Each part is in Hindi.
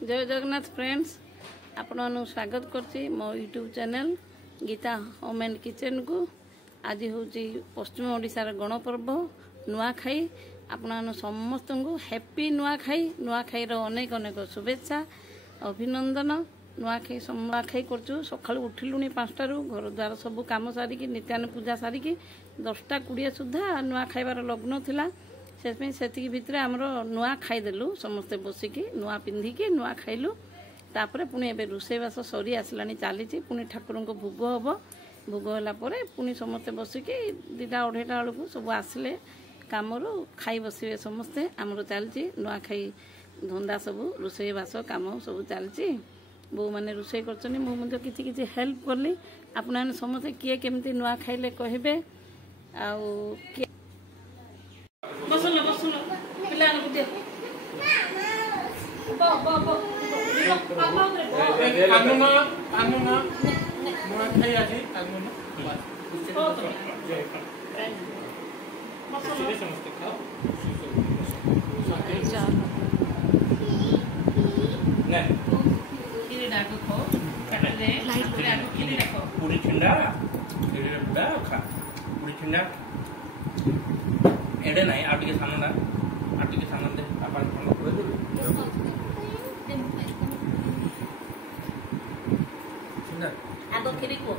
जय जगन्नाथ फ्रेंड्स आपण स्वागत करছি मो YouTube channel Geeta home and kitchen को। आज हूँ पश्चिम ओडिशार गणपर्व नुआखाई। आपण समस्त को हैप्पी नुआखाई। नुआखाई अनेक अनेक शुभेच्छा अभिनंदन। नुआखाई करछु सकाळ उठिलुनी 5 घर द्वार सब काम सारिकी नित्यान पूजा सारिकी 10टा 20 सुधा नुआ खाइबार लग्न थिला। से भितर आमर नुआ खाईदेलु समस्ते बसिकी नुआ पिंधिकी नुआ खाइलु। तापर पुणी एबे रोषेबास सरी आसलानी चली पुणी ठाकुर को भोग हम। भोग होला परे पुणी समस्ते बसिकी 2टा 2:30 बेलू सब आसले कामरू खाई बसवे समस्ते। आमर चलती नुआ खाई धंदा सब रोषेबास काम सब चलती। बो मैंने रोषे कर मुझे किसी हेल्प कली। आपने समस्ते किए केमती नुआ खाइले कहबे। बसलो बसलो पिला दे पूरी ठंडा पूरी ठंडा एडे नहीं आटे सामना दे अपन ठंडा कर दे ठंडा आगो खिरी को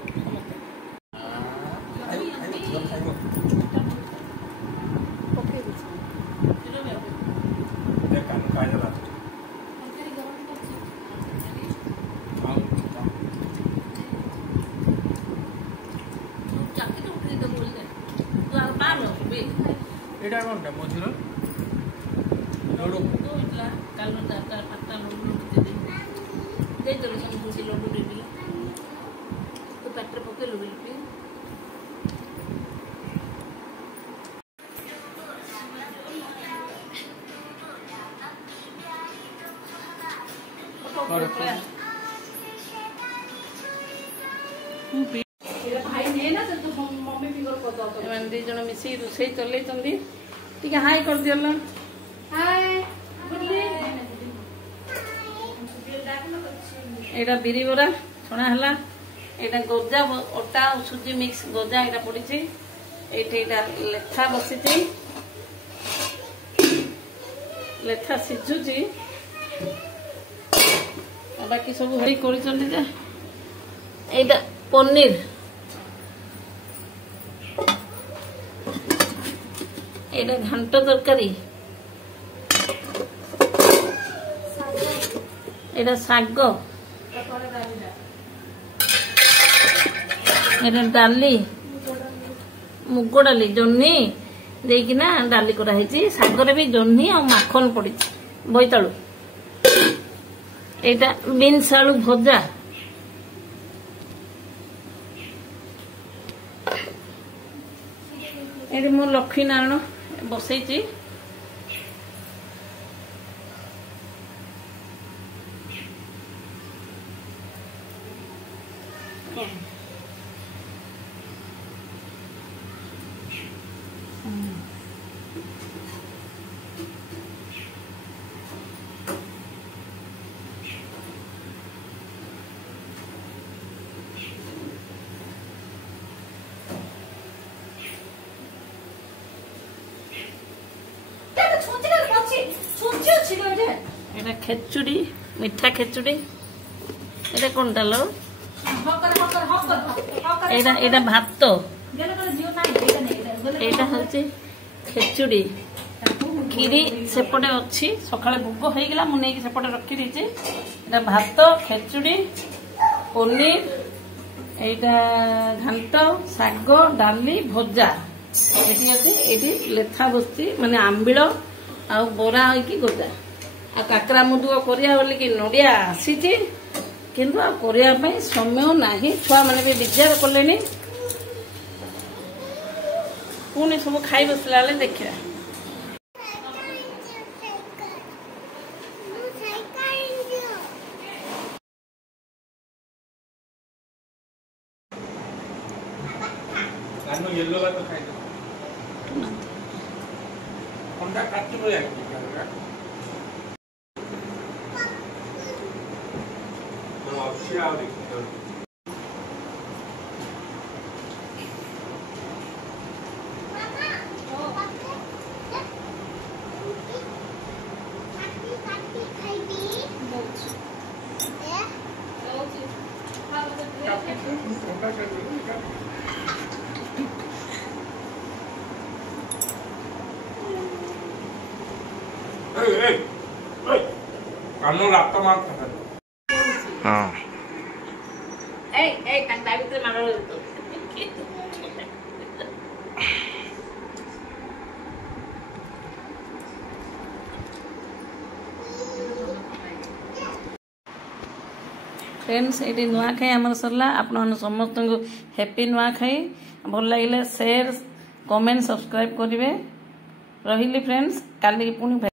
ओके चलो मैं काम कायदा ला एडा कोनटा मोजिरो लोडो तो इतला कालो दाता पत्ता लोडो दे दे सब मुझे लोडो दे दिला तो पेट्रोल पके लोडो पे और भाई ने ना तो मम्मी फिगर को दो तो दी जण मिसी रोषे चलै तंदी ठीक है। हाय कर दियला हाय बुल्ली एटा बिरी बरा छणा हला। एटा गजा ओटा और सुजी मिक्स गजा एटा पड़ी छी। एटा लेथा बसी छी लेथा सिझु छी। बाकी सब हरी करि चली जा। एटा पनीर एटा घंट तरकारी एटा साग एटा डाली मुग डाली जह्नी देकिना डाली कराई। सागर भी जह्नी और माखन पड़ी बोईतालु। एटा बीन्स आलू भजा ये मो लक्ष्मी नारायण बसई एटा खेचुड़ी मीठा खेचुड़ी एटा कौन डालो एटा एटा भात एटा हচ্ছে खेचुड़ी खीरी सेपटे अच्छी सकाळे भोग हो गला मु नहीं सेपटे रखी दीचे। एटा भात खेचुड़ी पनीर एटा घांट साग डाली भजा एटी अच्छे एटी लेथा बसची माने आंबिल आ बरा होइकी गजा आ काकरा मुदुआ करिया बोली कि नडिया आसी किंतु आ करिया पई समय नाही। छुआ माने भी विचार कलेनी पुणी सब खाई बसला ले देखिया। कानो येलो का तो खाई दो अंडा काट लो यार কানো রাস্তা মার থাকে হ্যাঁ এই কান দাবিতে মারো তো फ्रेंड्स ये नुआखाई आमर सरला आपण समस्त को हैप्पी नुआखाई भल लगे शेयर कमेंट सब्सक्राइब करेंगे रही फ्रेंड्स काली पुणी